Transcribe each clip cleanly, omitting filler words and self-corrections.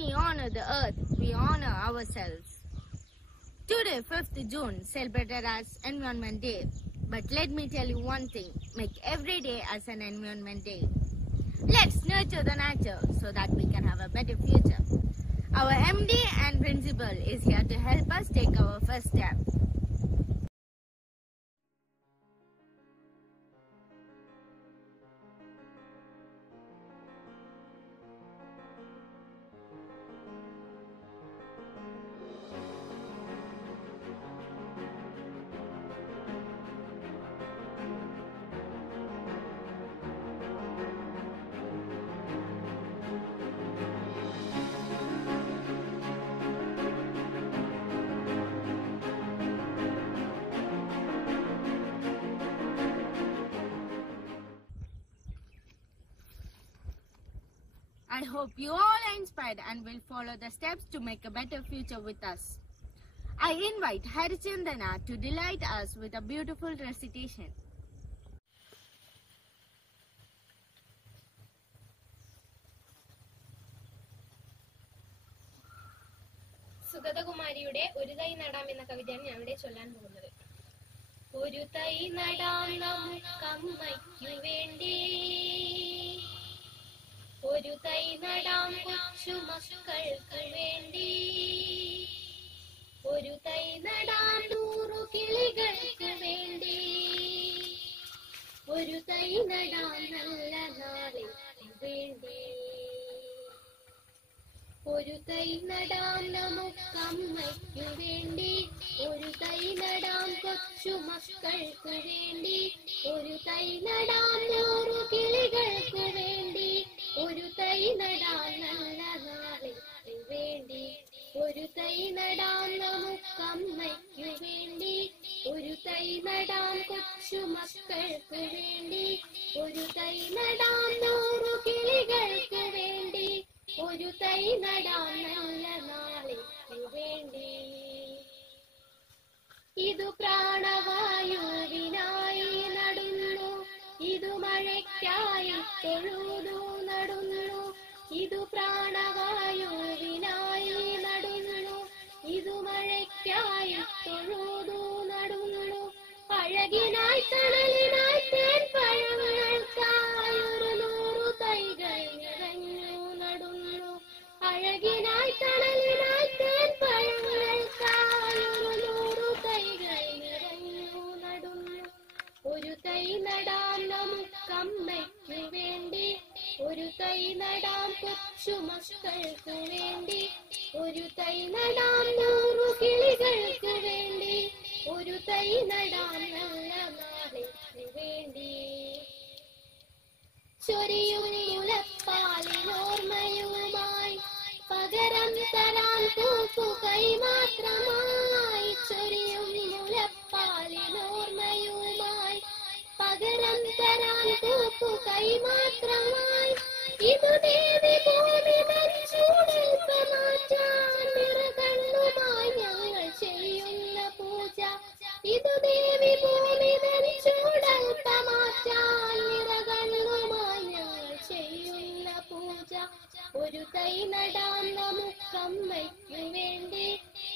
we honor the earth, we honor ourselves. Today, 5th June, celebrated as Environment Day. But let me tell you one thing, make every day as an Environment Day. Let's nurture the nature so that we can have a better future. Our MD and principal is here to help us take our first step. I hope you all are inspired and will follow the steps to make a better future with us. I invite Harichandana to delight us with a beautiful recitation. സുഗതകുമാരിയുടെ ഒരു തൈ നടാം എന്ന കവിതയാണ് ഞാൻ ഇവിടെ ചൊല്ലാൻ പോകുന്നത്. ഒരു തൈ നടാം നമുക്കമ്മയ്ക്കു വേണ്ടി, ഒരു തൈ നടാം കൊച്ചു മക്കൾക്ക് വേണ്ടി, ഒരു തൈ നടാം 100 കിളികൾക്ക് വേണ്ടി, ഒരു തൈ നടാം നല്ല നാളിന് വേണ്ടി, ഒരു തൈ നടാം നമുക്കമ്മയ്ക്കു വേണ്ടി, ഒരു തൈ നടാം കൊച്ചു മക്കൾക്ക് വേണ്ടി, ഒരു തൈ നടാം 100 കിളികൾക്ക് വേണ്ടി, ഒരു തൈ നടാം നല്ല നാളിന് വേണ്ടി, ഒരു തൈ നടാം നമുക്കമ്മയ്ക്കു വേണ്ടി, ഒരു തൈ നടാം കൊച്ചു മക്കൾക്ക് വേണ്ടി, ഒരു തൈ നടാം 100 കിളികൾക്ക് വേണ്ടി, ഒരു തൈ നടാം നല്ല നാളിന് വേണ്ടി. ഇതു പ്രാണവായുവിനായി നടുന്നു, ഇതു മഴയ്ക്കായി തൊഴുതു നടുന്നു, ഇതു പ്രാണവായുവിനായി നടുന്നു, ഇതു മഴയ്ക്കായി തൊഴുതു നടുന്നു, അഴകിനായി തണലിനായി തേൻ പഴങ്ങൾക്കായി 100 തൈകൾ നിറഞ്ഞു നടുന്നു, അഴകിനായി തണലിനായി തേൻ പഴങ്ങൾക്കായി 100 തൈകൾ നിറഞ്ഞു നടുന്നു, ഒരു തൈ നടാം നമുക്കമ്മയ്ക്കു വേണ്ടി, ഒരു തൈ നടാം കൊച്ചു മക്കൾക്ക് വേണ്ടി, ഒരു തൈ നടാം 100 കിളികൾക്ക് വേണ്ടി, ഒരു തൈ നടാം നല്ല നാളിന് വേണ്ടി. ചൊരിയും മുലപ്പാലിനോർമ്മയുമായി പകരം തരാൻ തൂക്കുകൈ മാത്രമായി, ചൊരിയും മുലപ്പാലിനോർമ്മയുമായി പകരം തരാൻ തൂക്കുകൈ മാത്രമായി, ഇതു ദേവി ഭൂമി ചൂടൽപ്പ മാറ്റാൻ നിറകണ്ണുമായി ഞങ്ങൾ ചെയ്യുന്ന പൂജ, ഇതു ദേവി ഭൂമി ചൂടൽപ്പ മാറ്റാൻ നിറകണ്ണുമായി ഞങ്ങൾ ചെയ്യുന്ന പൂജ, ഒരു തൈ നടാം നമുക്കമ്മയ്ക്കു വേണ്ടി,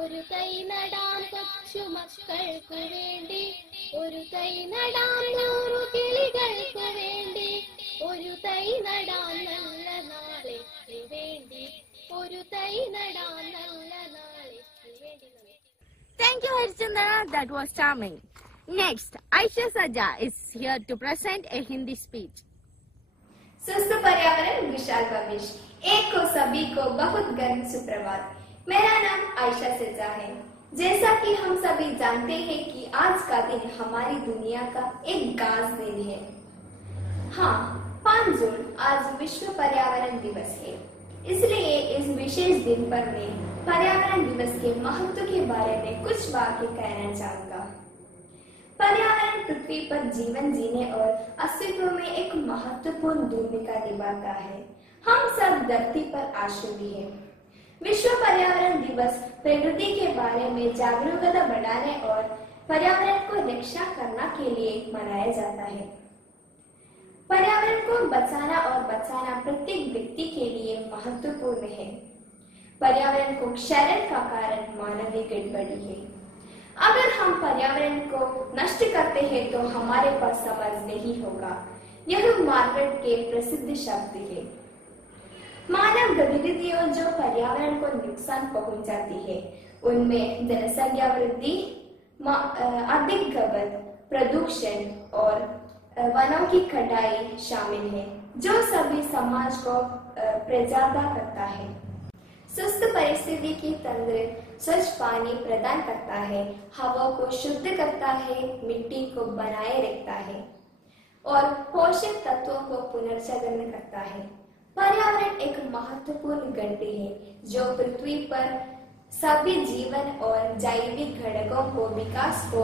ഒരു തൈ നടാം കൊച്ചു മക്കൾക്ക് വേണ്ടി, ഒരു തൈ നടാം 100 കിളികൾക്ക് വേണ്ടി, ഒരു തൈ നടാം നല്ല നാളിന് വേണ്ടി, ഒരു തൈ നടാം നല്ല നാളിന് വേണ്ടി. Thank you, Harichandana. That was charming. Next, Aisha Saja is here to present a Hindi speech. स्वस्थ पर्यावरण विशाल भविष्य। एक को सभी को बहुत गर्म सुप्रभात। मेरा नाम आयशा सजा है। जैसा कि हम सभी जानते हैं कि आज का दिन हमारी दुनिया का एक खास दिन है। हाँ, 5 जून आज विश्व पर्यावरण दिवस है। इसलिए इस विशेष दिन पर मैं पर्यावरण दिवस के महत्व के बारे में कुछ वाक्य कहना चाहूँगा। पर्यावरण पृथ्वी पर जीवन जीने और अस्तित्व में एक महत्वपूर्ण भूमिका निभाता है। हम सब धरती पर आश्रयी हैं। विश्व पर्यावरण दिवस प्रकृति के बारे में जागरूकता बढ़ाने और पर्यावरण को रक्षा करने के लिए मनाया जाता है। पर्यावरण को बचाना और बचाना प्रत्येक व्यक्ति के लिए महत्वपूर्ण है। पर्यावरण को क्षरण का कारण मानवीय गड़बड़ी है। अगर हम पर्यावरण को नष्ट करते हैं तो हमारे पास समाज नहीं होगा। यह मार्केट के प्रसिद्ध शब्द है। मानव गतिविधियों जो पर्यावरण को नुकसान पहुंचाती है उनमें जनसंख्या वृद्धि, अधिक खपत, प्रदूषण और वनों की कटाई शामिल है, जो सभी समाज को प्रजादा करता है। स्वस्थ परिस्थिति की तंत्र स्वच्छ पानी प्रदान करता है, हवा को शुद्ध करता है, मिट्टी को बनाए रखता है और पोषक तत्वों को पुनर्जागरण करता है। पर्यावरण एक महत्वपूर्ण घंटी है जो पृथ्वी पर सभी जीवन और जैविक घटकों को विकास को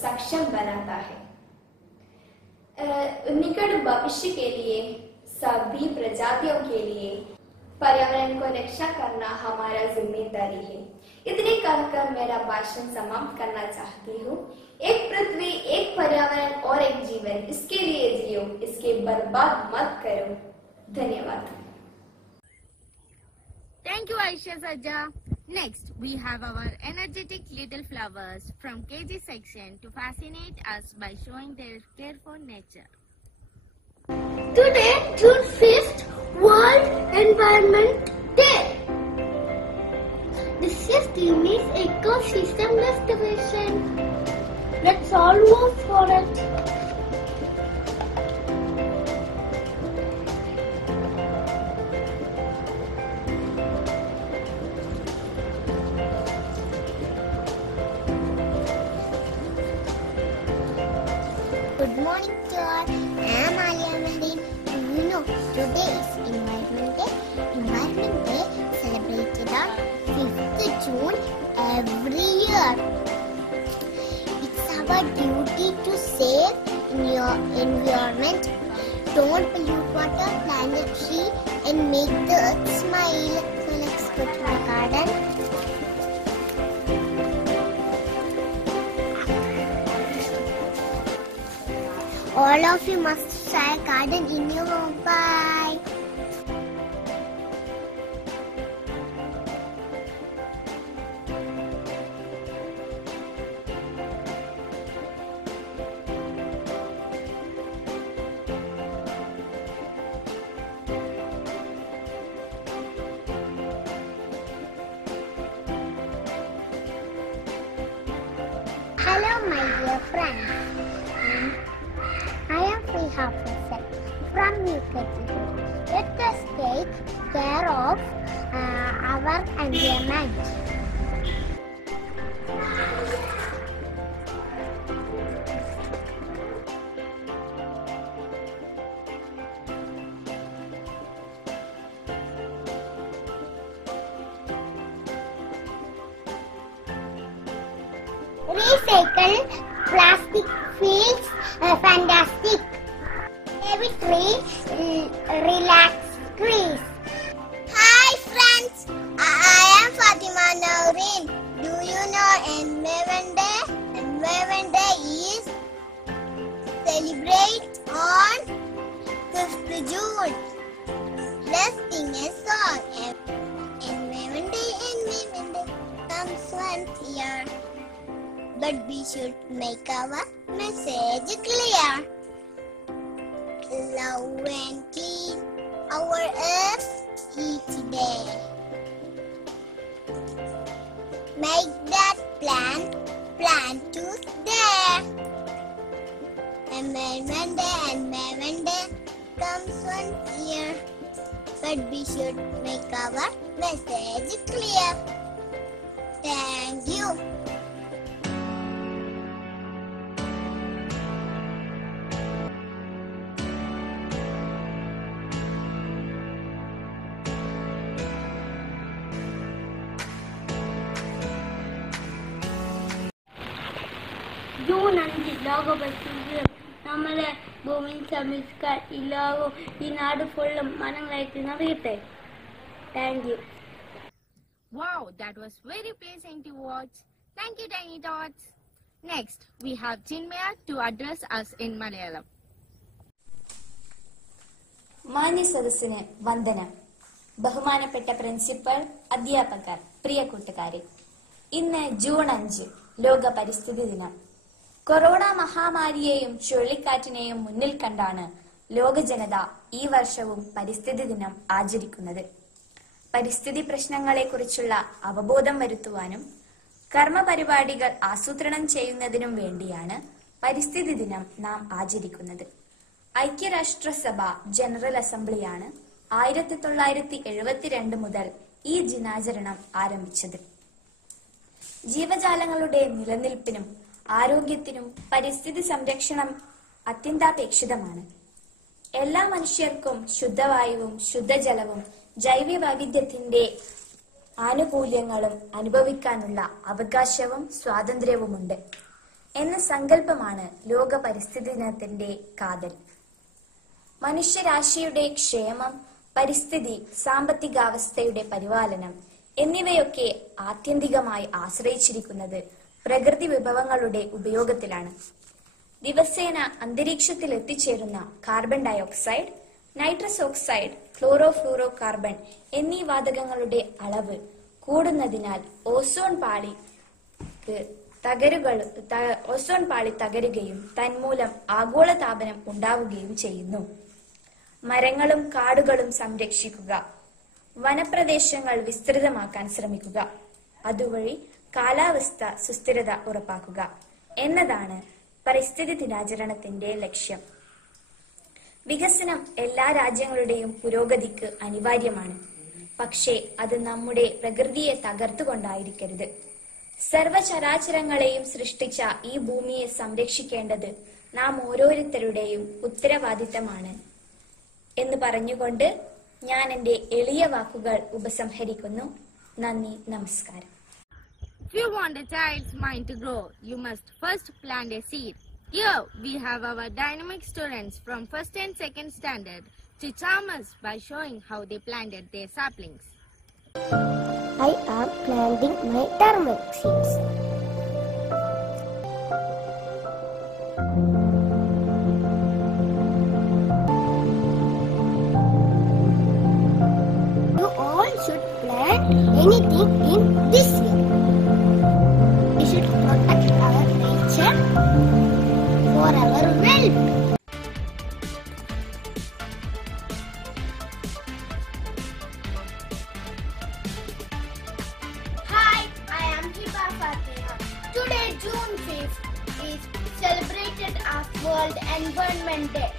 सक्षम बनाता है। निकट भविष्य के लिए सभी प्रजातियों के लिए पर्यावरण को रक्षा करना हमारा जिम्मेदारी है। इतने कहकर मेरा भाषण समाप्त करना चाहती हूँ। एक पृथ्वी, एक पर्यावरण और एक जीवन, इसके लिए जियो, इसके बर्बाद मत करो। धन्यवाद। Thank you, Aisha Sajja. Next, we have our energetic little flowers from KG section to fascinate us by showing their care for nature. Today, June 5th, World Environment Day. This year's theme is ecosystem restoration. Let's all work for it. Good morning to all. I am Alia Medin. Do you know today is Environment Day? Environment Day celebrated on 5th June every year. It's our duty to save your environment. Don't pollute water, plant a tree, and make the earth smile. So let's go to the garden. All of you must try a garden in your home. Bye. Hello, my dear friends. I am Priha Prasad from UKG. Let us take care of our environment. Recycle plastic feels fantastic. Every tree relax trees. Hi friends, I am Fatima Naureen. Do you know Environment Day? Environment Day is celebrate on 5th June. Let's sing a song. Environment Day comes once a year. But we should make our message clear. Love and clean our earth each day. Make that plant today. Environment Day comes once a year. But we should make our message clear. Thank you. June 5 ലോക പരിസ്ഥിതി നമ്മളെ ഭൂമിയിൽ സംരക്ഷിക്കാൻ ഈ ലോകം ഈ നാട് ഫുള്ളും മരങ്ങളായിട്ട് നിറയട്ടെ. Thank you. Wow, that was very pleasant to watch. Thank you, Tiny Tots. Next, we have Chinmaya to address us in Malayalam. മാന്യ സദസ്സിന് വന്ദനം. ബഹുമാനപ്പെട്ട പ്രിൻസിപ്പൽ, അധ്യാപകർ, പ്രിയ കൂട്ടുകാരെ, ഇന്ന് ജൂൺ 5 ലോക പരിസ്ഥിതി ദിനം. കൊറോണ മഹാമാരിയെയും ചുഴലിക്കാറ്റിനെയും മുന്നിൽ കണ്ടാണ് ലോക ജനത ഈ വർഷവും പരിസ്ഥിതി ദിനം ആചരിക്കുന്നത്. പരിസ്ഥിതി പ്രശ്നങ്ങളെക്കുറിച്ചുള്ള അവബോധം വരുത്തുവാനും കർമ്മ പരിപാടികൾ ആസൂത്രണം ചെയ്യുന്നതിനും വേണ്ടിയാണ് പരിസ്ഥിതി ദിനം നാം ആചരിക്കുന്നത്. ഐക്യരാഷ്ട്രസഭ ജനറൽ അസംബ്ലിയാണ് 1972 മുതൽ ഈ ദിനാചരണം ആരംഭിച്ചത്. ജീവജാലങ്ങളുടെ നിലനിൽപ്പിനും ആരോഗ്യത്തിനും പരിസ്ഥിതി സംരക്ഷണം അത്യന്താപേക്ഷിതമാണ്. എല്ലാ മനുഷ്യർക്കും ശുദ്ധവായുവും ശുദ്ധജലവും ജൈവ വൈവിധ്യത്തിന്റെ ആനുകൂല്യങ്ങളും അനുഭവിക്കാനുള്ള അവകാശവും സ്വാതന്ത്ര്യവുമുണ്ട് എന്ന സങ്കല്പമാണ് ലോക പരിസ്ഥിതി ദിനത്തിന്റെ കാതൽ. മനുഷ്യരാശിയുടെ ക്ഷേമം, പരിസ്ഥിതി, സാമ്പത്തികാവസ്ഥയുടെ പരിപാലനം എന്നിവയൊക്കെ ആത്യന്തികമായി ആശ്രയിച്ചിരിക്കുന്നത് പ്രകൃതി വിഭവങ്ങളുടെ ഉപയോഗത്തിലാണ്. ദിവസേന അന്തരീക്ഷത്തിൽ എത്തിച്ചേരുന്ന carbon dioxide, nitrous oxide, chlorofluoro carbon എന്നീ വാതകങ്ങളുടെ അളവ് കൂടുന്നതിനാൽ ഓസോൺ പാളി തകരുകയും തന്മൂലം ആഗോളതാപനം ഉണ്ടാവുകയും ചെയ്യുന്നു. മരങ്ങളും കാടുകളും സംരക്ഷിക്കുക, വനപ്രദേശങ്ങൾ വിസ്തൃതമാക്കാൻ ശ്രമിക്കുക, അതുവഴി കാലാവസ്ഥ സുസ്ഥിരത ഉറപ്പാക്കുക എന്നതാണ് പരിസ്ഥിതി ദിനാചരണത്തിന്റെ ലക്ഷ്യം. വികസനം എല്ലാ രാജ്യങ്ങളുടെയും പുരോഗതിക്ക് അനിവാര്യമാണ്. പക്ഷേ അത് നമ്മുടെ പ്രകൃതിയെ തകർത്തുകൊണ്ടായിരിക്കരുത്. സർവചരാചരങ്ങളെയും സൃഷ്ടിച്ച ഈ ഭൂമിയെ സംരക്ഷിക്കേണ്ടത് നാം ഓരോരുത്തരുടെയും ഉത്തരവാദിത്തമാണ് എന്ന് പറഞ്ഞുകൊണ്ട് ഞാൻ എന്റെ എളിയ വാക്കുകൾ ഉപസംഹരിക്കുന്നു. നന്ദി, നമസ്കാരം. If you want a child's mind to grow, you must first plant a seed. Here we have our dynamic students from 1st and 2nd standard to charm us by showing how they planted their saplings. I am planting my turmeric seeds. You all should plant anything in this way. We should protect our nature for our wealth. Hi, I am Hiba Fatima. Today, June 5th, is celebrated as World Environment Day.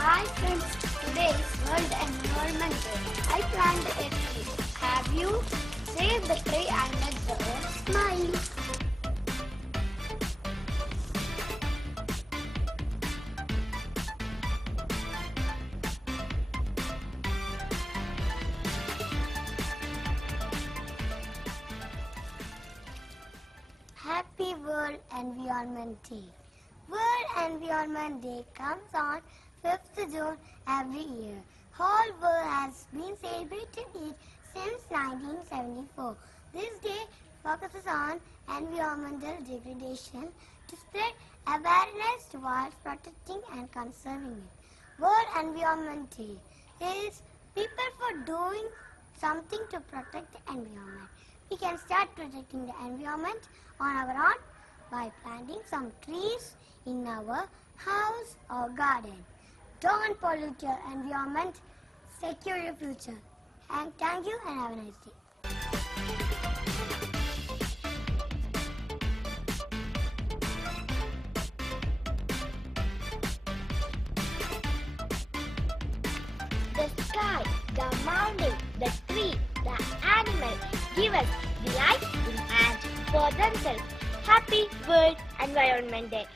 Hi friends, today is World Environment Day. I planted a tree. Have you? Save the tree and make the earth smile. Happy World Environment Day. World Environment Day comes on 5th June every year. Whole world has been celebrating it since 1974. This day focuses on environmental degradation to spread awareness towards protecting and conserving it. World Environment Day is people for doing something to protect the environment. We can start protecting the environment on our own by planting some trees in our house or garden. Don't pollute your environment, secure your future. And thank you and have a nice day. The sky, the mountain, the tree, the animal give us the life and for themselves. Happy World Environment Day.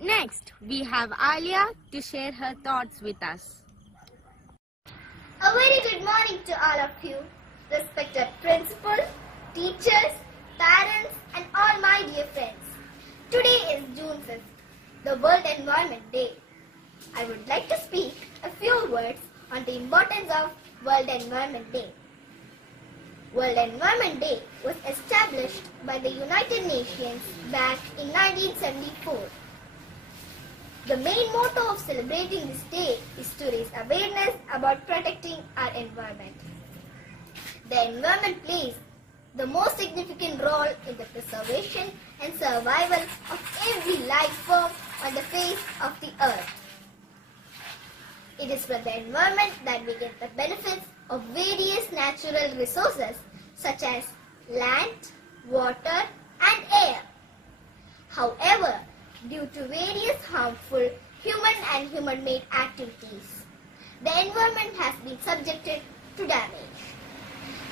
Next, we have Alia to share her thoughts with us. A very good morning to all of you, respected principals, teachers, parents and all my dear friends. Today is June 5th, the World Environment Day. I would like to speak a few words on the importance of World Environment Day. World Environment Day was established by the United Nations back in 1974. The main motto of celebrating this day is to raise awareness about protecting our environment. The environment plays the most significant role in the preservation and survival of every life form on the face of the earth. It is from the environment that we get the benefits of various natural resources such as land, water and air. However, due to various harmful human and human-made activities, the environment has been subjected to damage.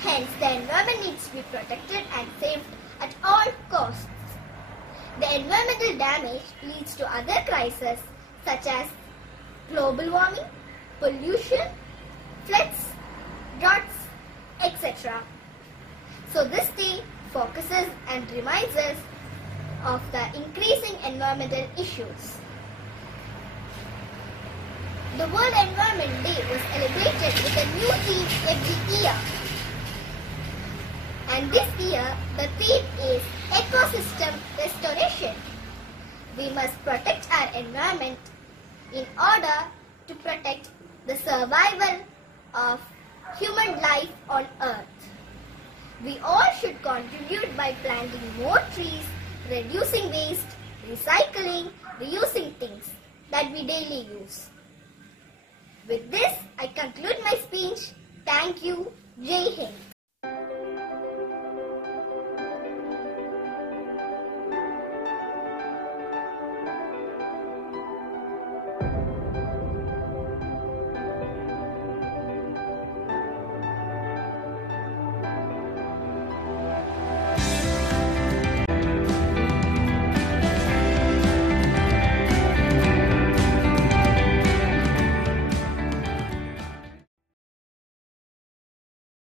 Hence, the environment needs to be protected and saved at all costs. The environmental damage leads to other crises such as global warming, pollution, floods, droughts, etc. So this day focuses and reminds us of the increasing environmental issues. The World Environment Day was celebrated with a new theme every year. And this year, the theme is ecosystem restoration. We must protect our environment in order to protect the survival of human life on earth. We all should contribute by planting more trees, reducing waste, recycling, reusing things that we daily use. With this, I conclude my speech. Thank you. Jai Hind.